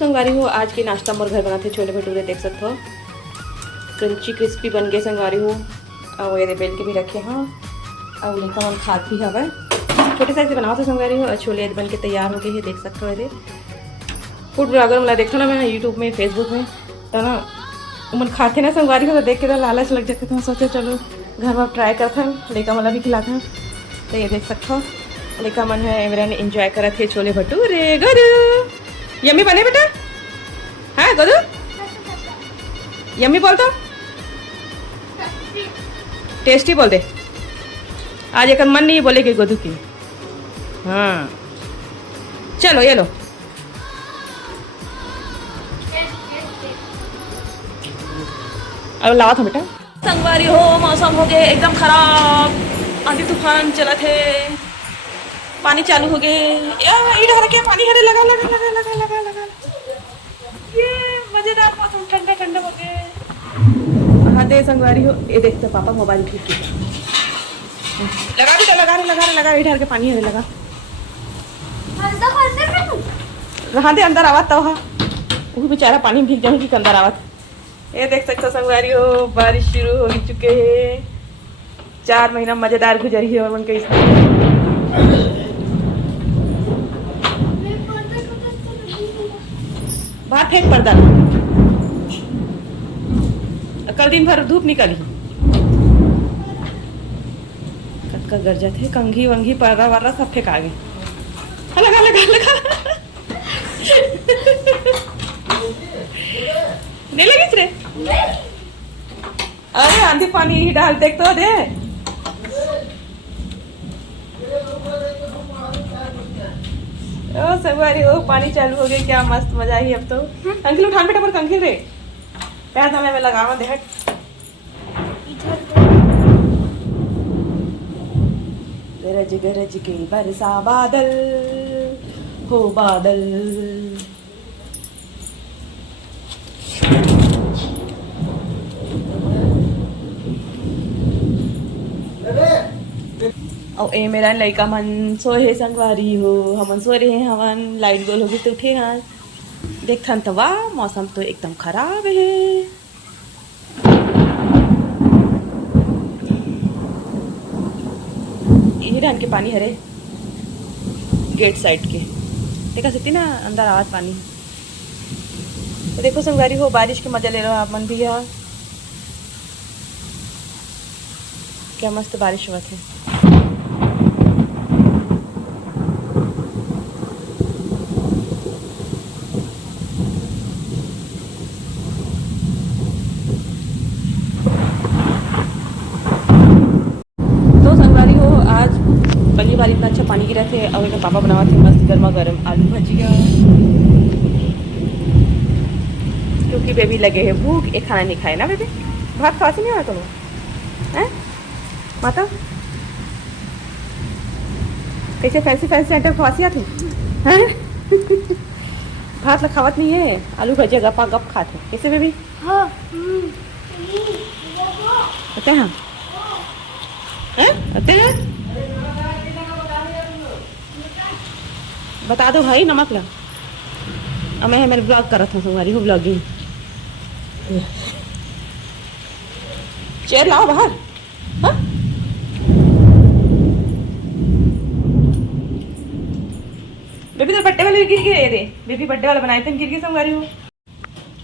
संगवारी हो आज के नाश्ता मोर घर बनाते छोले भटूरे देख सकते हो। क्रंची क्रिस्पी बन गए संगवारी हो। और ये बेल के भी रखे हाँ और लेकर मन खाद भी हवा छोटे साइज से बनाओ तो संगवारी हो। छोले बन के तैयार हो गए हैं देख सकते हो। ये फूड ब्लॉगर मतलब देखो ना मैं यूट्यूब में फेसबुक में तो ना मन खाते ना संगवारी हो तो देख के तो लालच लग जाते। तो मैं सोचे चलो घर में ट्राई करते हैं लेका मला भी खिलाते हैं। तो ये देख सकते हो लेका मन है मेरा ने एंजॉय करा थे छोले भटूरे। गुरु यम्मी बने बेटा हाँ गुरु यम्मी बोलता टेस्टी बोल दे। आज एक मन नहीं बोले कि गोदू की हाँ चलो ये लो अब लावा था बेटा। संगवारी हो मौसम हो गए एकदम खराब आंधी तूफान चला थे पानी चालू हो गए इधर के पानी हरे लगा लगा लगा लगा लगा लगा ये मजेदार मौसम ठंडा ठंडा हो गए। हाँ दे संगवारी हो ये देखते पापा मोबाइल ठीक लगा भी लगा लगा लगा इधर के पानी हरे लगा हाँ दे अंदर आवाज तो हाँ वो बेचारा पानी भीग जाऊंगी कि अंदर आवाज। ये देख सकते हो संगवारी हो बारिश शुरू हो चुके हैं 4 महीना मजेदार गुजरी है और उनके बाहर फेंक पर्दा कल दिन भर धूप निकली कटका गरजा थे कंघी वंघी पर्दा वर्रा सब फेंक आ गए लगा लगा लगा नहीं लगी रे अरे आंधी पानी ही डाल देख तो दे ओ संगवारी हो पानी चालू हो गया क्या मस्त मजा ही अब तो। कंखिल उठान बेटा पर कंखिल रे पैर था मैं लगावा दे हट गरज गरज के बरसा बादल हो बादल। और ए मेरा लड़का मन सोए संगवारी हो हमन सो रहे हमन लाइट गोल होगी तो उठे हाँ देखथन तो वाह मौसम तो एकदम खराब है। यही रंग के पानी हरे गेट साइड के देखा सकती ना अंदर आवाज पानी। तो देखो संगवारी हो बारिश के मजा ले रहे हो आप मन भी यहाँ क्या मस्त बारिश हुआ थे। तो संगवारी हो आज पहली बार इतना अच्छा पानी गिरा थे और एक पापा बनावा थे मस्त गर्मा गर्म आलू भजिया क्योंकि बेबी लगे है भूख एक खाना नहीं खाए ना बेबी भात खासी नहीं आता है माता कैसे फैंसी फैंसी आइटम खवासी तू हैं भात खावत नहीं है आलू भजिया गपा गप खाते कैसे बेबी हाँ आते हैं आते हैं बता दो भाई नमक ला अब मैं मेरे ब्लॉग कर रहा था संगवारी हो ब्लॉगिंग चेयर लाओ बाहर हाँ बेबी तो बर्थडे वाले गिर गए रे बेबी बर्थडे वाला बनाए थे गिर गए संगवारी हो।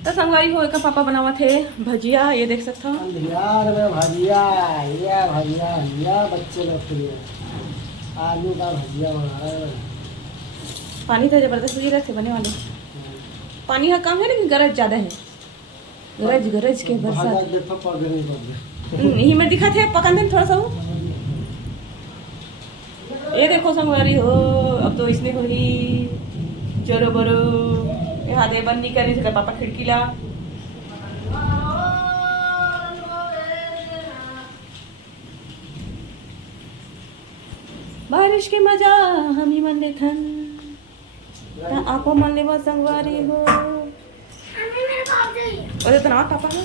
तो संगवारी हो का पापा बनावा थे भजिया ये देख सकते हो यार मैं भजिया ये बच्चे लोग के लिए आलू का भजिया बना रहा है। पानी तो जबरदस्त गिरा थे बने वाले पानी का कम है लेकिन गरज ज्यादा है गरज गरज के बरसात यही में दिखा थे पकन थे थोड़ा सा वो ये देखो संगवारी हो अब तो इसने होली चोरो बोरो यहाँ दे बंद नहीं कर रही पापा खिड़की ला बारिश के मजा हम ही मन थन आपको मन ले वो संगवारी हो और तो ना पापा ने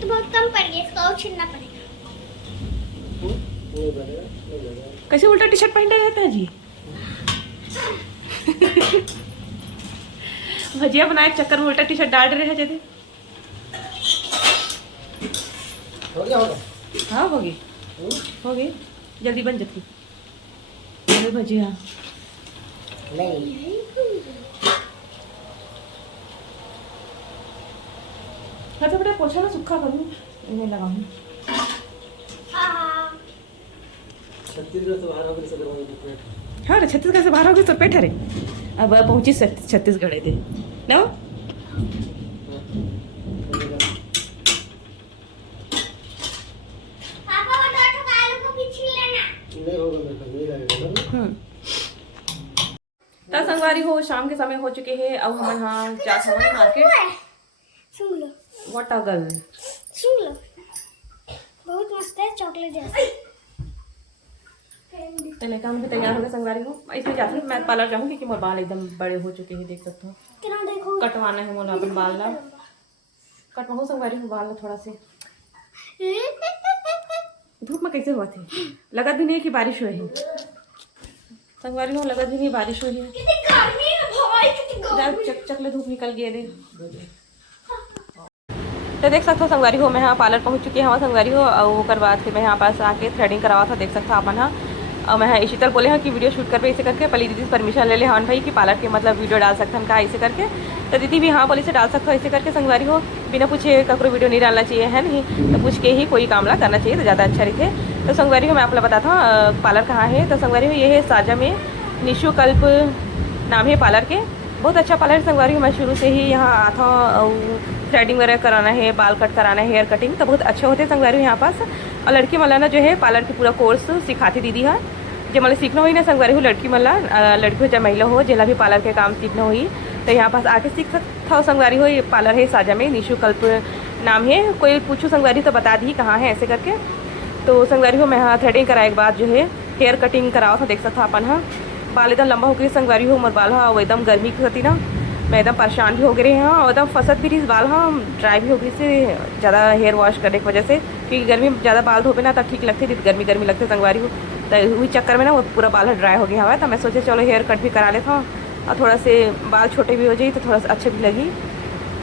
तो बहुत कम पड़ गया इसको और छीनना पड़ेगा। कैसे उल्टा टी शर्ट पहन रहता है जी भजिया बनाए चक्कर में उल्टा टी शर्ट डाल रहे हैं जैसे। हो गया होगा। हाँ होगी होगी, जल्दी बन जाती। अरे भजिया नहीं हाँ तो बेटा पोछा ना सूखा करूँ इन्हें लगाऊँ। छत्तीसगढ़ से बाहर होकर से करवाएंगे। हाँ छत्तीसगढ़ से बाहर हो गए तो पेट हरे अब पहुँची छत्तीसगढ़ थे ना। पापा वो दो ठो आलू को भी छील लेना। नहीं होगा मेरे को, नहीं लगेगा। तो संगवारी हो शाम के समय हो चुके हैं। अब हम हाँ जा सकते मार्केट। सुन लो व्हाट अ गर्ल, सुन लो, बहुत मस्त है चॉकलेट जैसा। तो नहीं काम भी तैयार हो गया संगवारी हो। इसमें जाती हूँ मैं पार्लर जाऊँगी क्योंकि मोर बाल एकदम बड़े हो चुके हैं, देख सकते हो। कितना देखो कटवाना है मोर अपन बाल ला, कटवाओ संगवारी हो बाल ला थोड़ा से। धूप में कैसे हुआ थे, लगा भी नहीं कि बारिश हुई है संगवारी हो, लगा भी नहीं बारिश हुई है। कितनी गर्मी है भाई, कितनी गर्मी। चक चकले धूप निकल गए रे। तो देख सकते हो संगवारी हो मैं यहाँ पार्लर पहुँच चुकी हूँ संगवारी हो। और ओकर बाद फिर मैं यहाँ पास आके थ्रेडिंग करवा था, देख सकता अपन हाँ। और मैं शीतल बोले हैं कि वीडियो शूट कर पे ऐसे करके पहले दीदी से परमिशन ले ले हाँ भाई कि पार्लर के मतलब वीडियो डाल सकते हैं का ऐसे करके। तो दीदी भी हाँ बोली से डाल सकते हो ऐसे करके संगवारी हो, बिना पूछे ककरो वीडियो नहीं डालना चाहिए है नहीं, तो पूछ के ही कोई कामला करना चाहिए तो ज़्यादा अच्छा रहते। तो संगवारी हो मैं आप लोग बताता हूँ पार्लर कहाँ है। तो संगवारी हो ये है साजा में, निशु कल्प नाम है पार्लर के। बहुत अच्छा पार्लर संगवारी हो, मैं शुरू से ही यहाँ आता हूँ। थ्रेडिंग वगैरह कराना है, बाल कट कराना है, हेयर कटिंग तो बहुत अच्छे होते हैं संगवारी हो यहाँ पास। और लड़की मलाना जो है पार्लर की पूरा कोर्स सिखाती दीदी है। जो मतलब सीखना हुई ना संगवारी हो लड़की मल्ला लड़की हो चाहे महिला हो जिला भी पार्लर के काम सीखना हुई तो यहाँ पास आके सीख सकता हो संगवारी हो। ये पार्लर है साजा में, निशु कल्प नाम है। कोई पूछो संगवारी तो बता दी कहाँ है ऐसे करके। तो संगवारी हो मैं यहाँ थ्रेडिंग कराए के बाद जो है हेयर कटिंग कराओ था, देख सकता अपन हाँ। बाल एकदम लंबा हो गई संगवारी हो मोर बाल हाँ, वो एकदम गर्मी की होती ना, मैं एकदम परेशान भी हो गई हाँ। और एकदम फसत भी रही बाल हाँ, ड्राई भी हो गई से ज़्यादा हेयर वॉश करने की वजह से, क्योंकि गर्मी में ज़्यादा बाल धोपे ना तो ठीक लगते, गर्मी गर्मी लगते संगवारी हो। तो वही चक्कर में ना वो पूरा बाल ड्राई हो गया हुआ है। तो मैं सोचे चलो हेयर कट भी करा लेता हूँ और थोड़ा से बाल छोटे भी हो जाए तो थोड़ा सा अच्छे भी लगी।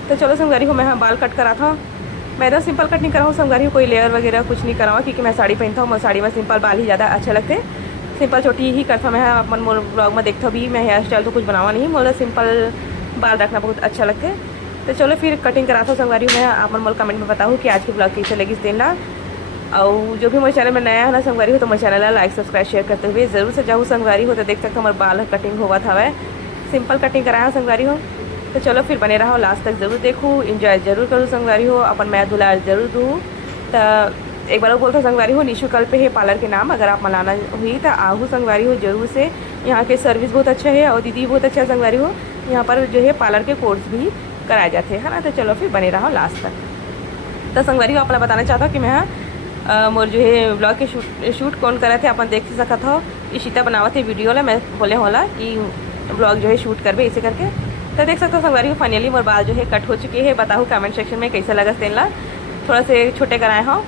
तो चलो संगवारी हो मैं हाँ बाल कट करा था। मैं एकदम सिंपल कट नहीं कराऊँ संगवारी हो, कोई लेयर वगैरह कुछ नहीं कराऊँ क्योंकि मैं साड़ी पहनता हूँ। मैं साड़ी में सिंपल बाल ही ज़्यादा अच्छे लगते, सिंपल छोटी ही करता मैं अपन मोर ब्लॉग में देखता भी। मैं हेयर स्टाइल तो कुछ बनावा नहीं, मोर सिंपल बाल रखना बहुत अच्छा लगता है। तो चलो फिर कटिंग कराता हूँ संगवारी मैं अपन मोल कमेंट में बताऊँ कि आज की ब्लॉग कैसे लगी देना। और जो भी मेरे चैनल में नया है ना संगवारी हो तो मेरे चैनल लाइक सब्सक्राइब शेयर करते हुए जरूर से जाऊँ संगवारी हो। तो देख सकते हो हमारे बाल कटिंग हुआ था वह सिंपल कटिंग कराया संगवारी हो। तो चलो फिर बने रहो लास्ट तक जरूर देखूँ, इंजॉय जरूर करूँ संगवारी हो, अपन मैं दुलार जरूर दूँ। तो एक बार वो बोलता संगवारी हो निशु कल्प है पार्लर के नाम, अगर आप मलाना हुई तो आहू संगवारी हो जरूर से। यहाँ के सर्विस बहुत अच्छा है और दीदी बहुत अच्छा है संगवारी हो। यहाँ पर जो है पार्लर के कोर्स भी कराए जाते हैं ना। तो चलो फिर बने रहो लास्ट तक। तो संगवारी हो अपना बताना चाहता हूँ कि मैं मोर जो है ब्लॉग के शूट कौन करे थे अपन देख सकत हो। इशिता बनावा थे वीडियो ला, मैं बोले होला कि ब्लॉग जो है शूट करबे ऐसे करके। तो देख सकते हो संगवारी हो फाइनली मोर बाल जो है कट हो चुके हैं। बताओ कमेंट सेक्शन में कैसा लगा तेला। थोड़ा से छोटे कराए हो,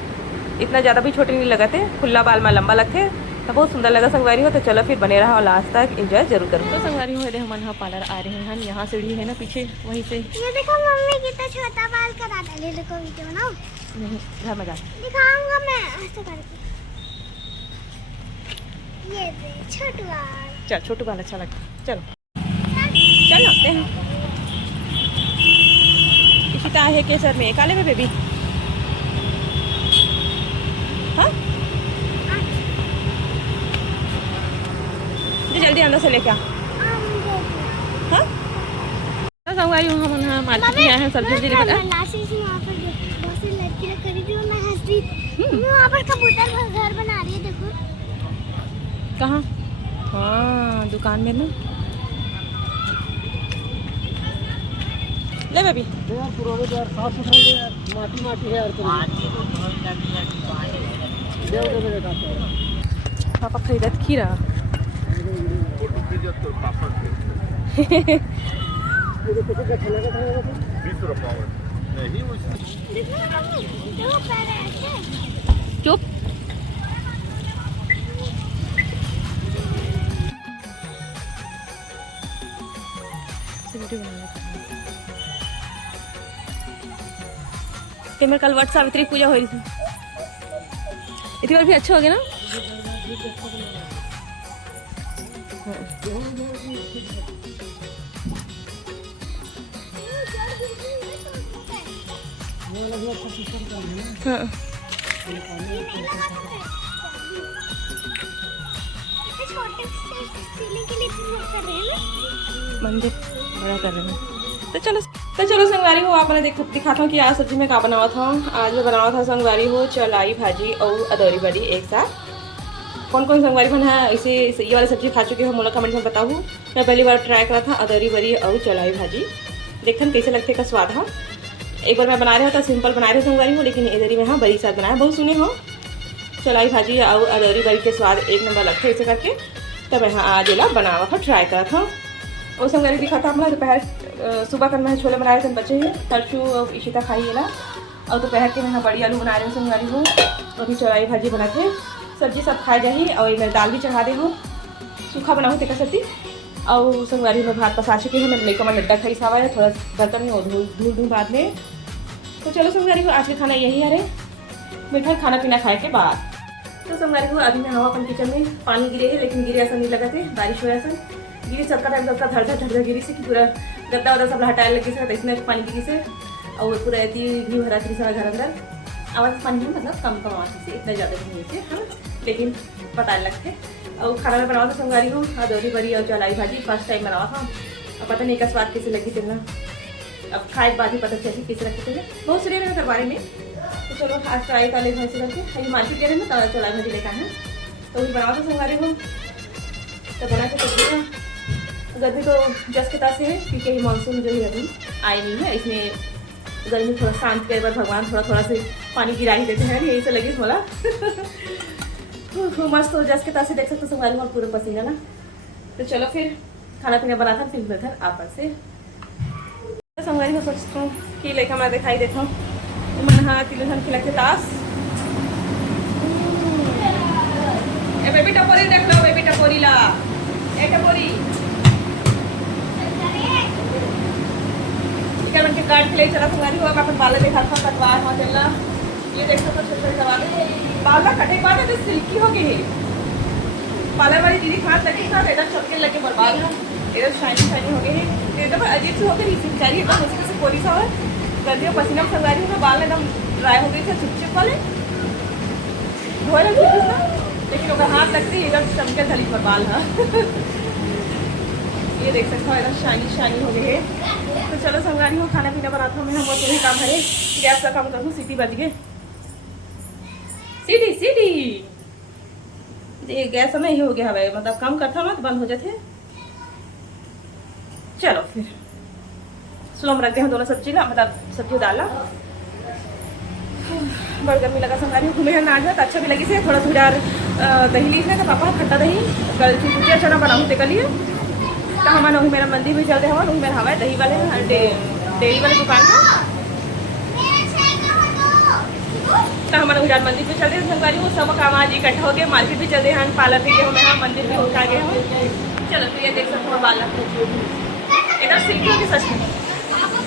इतना ज़्यादा भी छोटे नहीं लगते, खुला बाल में लंबा लगते तो बहुत सुंदर लगा संगवारी हो। तो चलो फिर बने रहा लास्ट तक इंजॉय जरूर करूँ। तो संगवारी हो हम यहाँ पार्लर आ रहे हैं, यहाँ सीढ़ी है ना पीछे वहीं से। ये देखो मम्मी कितना छोटा बाल करा डाले, देखो वीडियो बनाओ। नहीं घर में जा दिखाऊंगा मैं ऐसे करके। ये दे छोटू बाल। चल छोटू बाल अच्छा लगता है, चलो चल लगते हैं। इशिता है केसर में काले में बेबी हाँ जल्दी अंदर से लेके आ हाँ। तो संगवारी हूँ हम यहाँ मार्केट में आए हैं सब्जी वब्जी लेकर। लास्ट में वहाँ पर बहुत सी लड़की लोग खरीदी और मैं हंस रही थी। वहाँ पर कबूतर घर बना रही है, देखो कहाँ। हाँ दुकान में ना ले बेबी यार पुराने यार साफ सुथरा ले यार, माटी माटी है यार पापा खरीदत खीरा चुप वीडियो बना कि मेरे कल वट सावित्री पूजा हो रही थी, इतनी बार भी अच्छा हो गया ना। हाँ छोटे से सीलिंग के लिए वो कर रहे हैं ना। मंदिर बड़ा कर रहे हैं। तो चलो संगवारी हो, आप मैंने दिखाता हूँ कि आज सब्जी में क्या बनावा था। आज मैं बनावा था संगवारी हो चलाई भाजी और अदौरी बड़ी एक साथ। कौन कौन संगवारी बना है इसे ये वाली सब्जी खा चुके हो मोला कमेंट में बताऊँ। मैं पहली बार ट्राई करा था अदौरी बड़ी और चलाई भाजी, देखन कैसे लगते का स्वाद है। एक बार मैं बना रहा था सिंपल बना रहे संगवारी हो, लेकिन इधर में हाँ बड़ी साथ बनाया। बहुत सुने हो चलाई भाजी और अदौरी बड़ी के स्वाद एक नंबर लगते इसे करके। तब मैं आज एला बनावा था, ट्राई करा था। और संगवारी दिखा था हमारा दोपहर सुबह कर मैं छोले बनाए थे बच्चे ही तरचू और इशिता खाई ना। और दोपहर के मैं बड़ी आलू बना रहे हूँ संगवारी हो, अभी चौलाई भाजी बना थे। सब्जी सब खाए जाही और मैं दाल भी चढ़ा दे हूँ, सूखा बना हूँ तेका सब्जी। और संगवारी में भात पसा चुके हैं, मैं लेकर मैं लड्डा खाई सावा है, थोड़ा बर्तन में धूल दूँ बाद में। तो चलो संगवारी को आज का खाना यही है रे, मीठा खाना पीना खाए के बाद। तो संगवारी को अभी मैं हवा अपन किचन में पानी गिरे है, लेकिन गिरे ऐसा नहीं लगा थे, बारिश हो ऐसा गिरी सबका टाइम सबका धड़ गिरी से कि पूरा गद्दा वद्दा सब हटाए लगे से इसमें पानी गिरी से। और पूरा ऐसी भी भरा थी सारा घर अंदर आवाज़ पानी में मतलब कम आवाज़ से, इतना ज़्यादा नहीं से हाँ, लेकिन पता लगते। और खाना में बनावा था संगवारी हो अदौरी बड़ी और चलाई भाजी, फर्स्ट टाइम बनावा था। अब पता नहीं का स्वाद कैसे लगी थे ना, अब खाए के बाद ही पता चली कैसे रखते थे। बहुत सुने रहे करवारे में। तो चलो आज ट्राई कर ले ऐसे करके, अभी मार्केट गए ना तो चलाई भाजी लेकर आए, तो भी बनावा था संगवारी हो। तो बना के सब्जी गर्मी तो जस के तासे है क्योंकि ये मानसून जो है अभी आई नहीं है, इसमें गर्मी थोड़ा शांत के बाद भगवान थोड़ा थोड़ा से पानी गिरा ही देते हैं, यही से लगी बोला। मस्त हो जस के तासे देख सकते संगवारी में पूरा पसीना ना। तो चलो फिर खाना पीना बना था, फिर मिलता है आपस से संगवारी में। सोचता हूँ कि लेकर मैं दिखाई देता हूँ मन हाँ तिलहन खिलाते तास। बेबी टपोरी देख लो, बेबी टपोरी ला ए टपोरी के काट के ले चला संगवारी हुआ। मैं अपन बाल देखा था कटवार वहाँ चलना, ये देख सकते छोटे छोटे सवाल बाल का कटे बाद तो सिल्की हो गई है। पार्लर वाली दीदी खास लगी था, एकदम चमके लगे बर्बाद है, एकदम शाइनी हो गई है, एकदम अजीब सी हो गई बेचारी, एकदम मुश्किल से कोरी सा है गर्दियों पसीना में संगवारी हुआ। बाल एकदम ड्राई हो गई थे चिपचिप वाले धोए लगती थी ना, लेकिन अगर हाथ लगती एकदम चमके थली पर बाल है। ये देख सकते हो एकदम शाइनी हो गई है। तो चलो संगवारी हो खाना पीना बनाता हूँ मैं, हम और वही काम है, गैस का काम करूँ। सीटी बज गए, सीटी गैस में ही हो गया है, मतलब कम करता हूँ तो बंद हो जाते। चलो फिर स्लो में रखते हैं दोनों सब्जी ना, मतलब सब्जी डाला। बड़ गर्मी लगा संगवारी घूमे ना आज तो अच्छा भी लगी से। थोड़ा थोड़ा दही ली था पापा खट्टा दही कल चूटिया चना बनाऊँ ते लिए। तो हमारा वही मेरा मंदिर भी चलते हमारा वही मेरा हवा है दही वाले डेयरी वाले दुकान का। तो हमारा गुजरात मंदिर भी चलते हैं संगवारी वो सब काम आज इकट्ठा हो गया। मार्केट भी चलते हैं, पार्लर भी गए हैं, मंदिर भी होकर गए हैं। चलो तो ये देख सकते हो बाल एकदम सिल्की होगी सच में।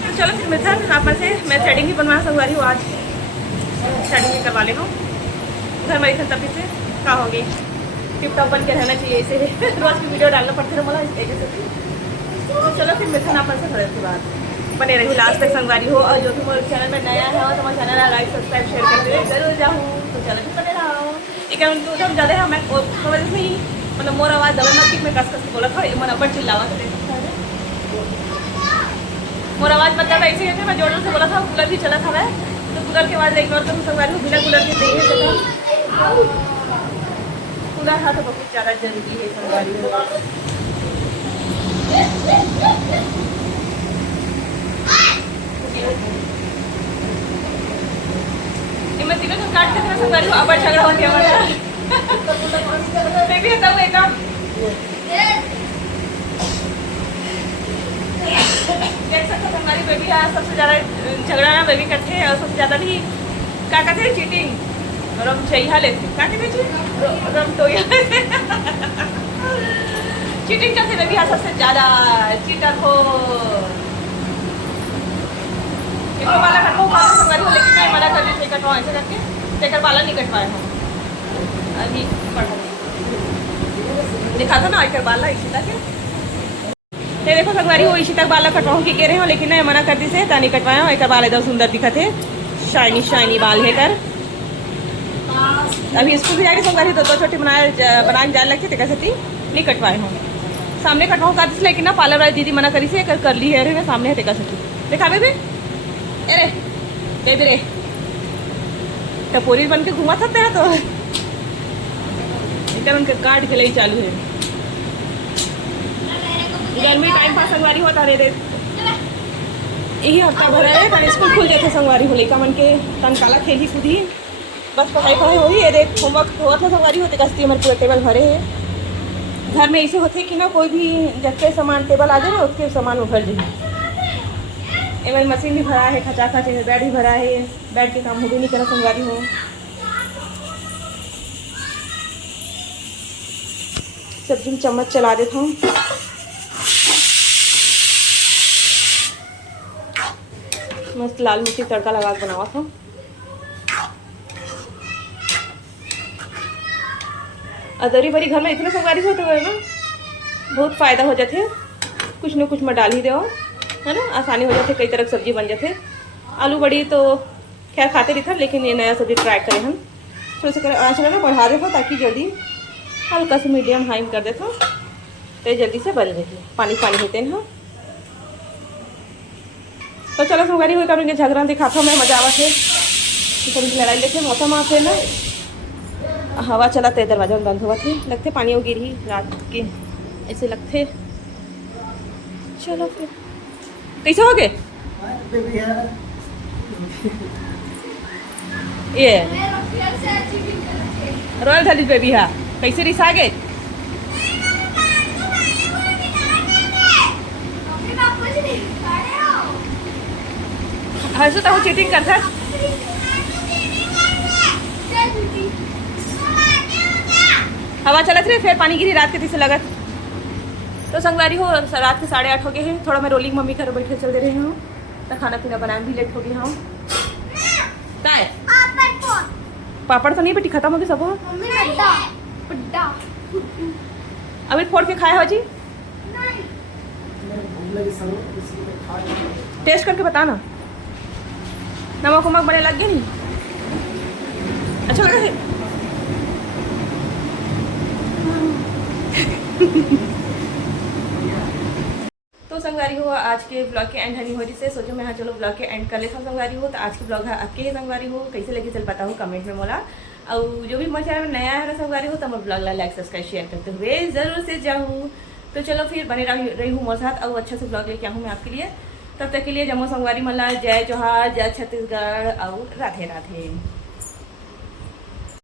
तो चलो फिर मिलता है यहाँ पर से। मैं थ्रेडिंग भी बनवाना संगवारी हूँ, आज थ्रेडिंग भी करवा ले हूँ घर में इधर तभी से कहाँ होगी टिप टॉप बन के रहना चाहिए इसे। रोज की वीडियो डालना पड़ता है बोला इस से। तो चलो फिर मिलता ना अपन से थोड़े के बाद बने रही लास्ट तक संगवारी हो। और जो कि मेरे चैनल में नया है तो हमारे चैनल लाइक सब्सक्राइब शेयर करते हुए जरूर जाऊँ। तो चलो फिर बने रहा हूँ एक हम ज़्यादा है मैं वजह से ही मतलब मोर आवाज़ दबल मत मैं कस के बोला था मन अपन चिल्लावा मोर आवाज़ मतलब ऐसे है मैं जोर से बोला था। कूलर भी चला था मैं तो कूलर के बाद इग्नोर करूँ संगवारी को, बिना कूलर के नहीं है। कूलर था तो बहुत ज़्यादा जरूरी है संगवारी में। मैं तीनों को काट के संगवारी को अब झगड़ा हो गया हमारा। मैं भी हटाऊँ एकदम देख सकते हो हमारी बेबी है सबसे ज़्यादा झगड़ा ना बेबी करते हैं। और सबसे ज़्यादा भी क्या कहते हैं चीटिंग रम चाहिए लेते क्या कहते हैं रम तो चीटिंग करते बेबी है सबसे ज़्यादा चीटर हो। इसको बाला कटवाओ बाला संगवारी हो, लेकिन मैं मना कर दी थी कटवाओ ऐसे करके, तेकर बाला नहीं कटवाए हो अभी पढ़ा दिखा था ना एकर बाला इसी तक ये देखो संगवारी हो इसी तक बाला कटवाओ की कह रहे हो, लेकिन मैं मना कर दी से तानी कटवाया हो। एकर बाल एकदम सुंदर दिखत है, शाइनी शाइनी बाल है कर। अभी स्कूल भी जाके संगवारी तो दो छोटे बनाए जाने लगते थे कैसे थी नहीं कटवाए हो। सामने कटवाओ का दिस, लेकिन ना पार्लर वाली दीदी मना करी से कर ली है रे सामने है कैसे थी देखा बेबी अरे बेबी रे टपोरी बन के घुमा सकते हैं तो इधर उनके कार्ड के लिए चालू है। गर्मी टाइम पास संगवारी होता रे यही हफ्ता भर है तन स्कूल खुल जाते संगवारी हो लेका मन के तन काला खेली कूदी बस पढ़ाई पढ़ाई हो ही है। देख होमवर्क हुआ था संगवारी होते कसती हमारे पूरे टेबल भरे है। घर में ऐसे होते कि ना कोई भी जब सामान टेबल आ जाए ना उसके सामान में भर जाए। एवं मशीन भी भरा है, खचा खच बेड भी भरा है, बेड के काम हो भी नहीं करा संगवारी हो। सब्जी में चम्मच चला देता हूँ। मस्त लाल मिर्ची तड़का लगा के बनावा था। अदरी बरी घर में इतने संगवारी होते हुए ना बहुत फायदा हो जाते, कुछ न कुछ में डाल ही दो है ना, आसानी हो जाती, कई तरह की सब्जी बन जाते। आलू बड़ी तो खैर खाते नहीं था, लेकिन ये नया सब्जी ट्राई करें हम थोड़ा सा आँच ना बढ़ा देता ताकि जल्दी हल्का से मीडियम हाई कर देता तो जल्दी से बन जाए। पानी पानी होते हैं हाँ। तो चलो संगवारी हुई करूँगी झगड़ा दिखाता हूँ मैं, मजा आवा थे लड़ाई लेते मौसम आते ना हवा चला तो दरवाजा में बंद हुआ थे, लगते पानी वो गिरी रात के ऐसे लगते। चलो फिर कैसे हो गए ये रॉयल थाली बेबी है कैसे रिसा गए हर्षु तो चीटिंग करता है। हवा चलत रही फिर पानी गिरी रात के तीसरे लगत। तो संगवारी हो रात के 8:30 हो गए हैं। थोड़ा मैं रोलिंग मम्मी घर बैठे चल दे रही हूँ तो खाना पीना बनाने भी लेट हो गई हूँ। क्या है पापड़ तो नहीं बेटी खत्म हो गई सब अभी फोड़ के खाए हो जी। टेस्ट करके बताना नमक वमक बने लग गए नहीं अच्छा लगा है। तो संगवारी हो आज के ब्लॉग के एंड हनी हो रही से सोचो मैं हाँ चलो ब्लॉग के एंड कर लेता हूँ संगवारी हो। तो आज की ब्लॉग है आपके ही संगवारी हो कैसे लगे चल पता हो कमेंट में बोला। और जो भी मेरे चैनल में नया है ना संगवारी हो तो मैं ब्लॉग लाइक सब्सक्राइब शेयर करते हुए ज़रूर से जाऊँ। तो चलो फिर बने रही हूँ मेरे साथ और अच्छा से ब्लॉग लेके आऊँ मैं आपके लिए। तब तक के लिए जम्मू संगवारी मल्ला जय जोहार जय छत्तीसगढ़ और राधे राधे।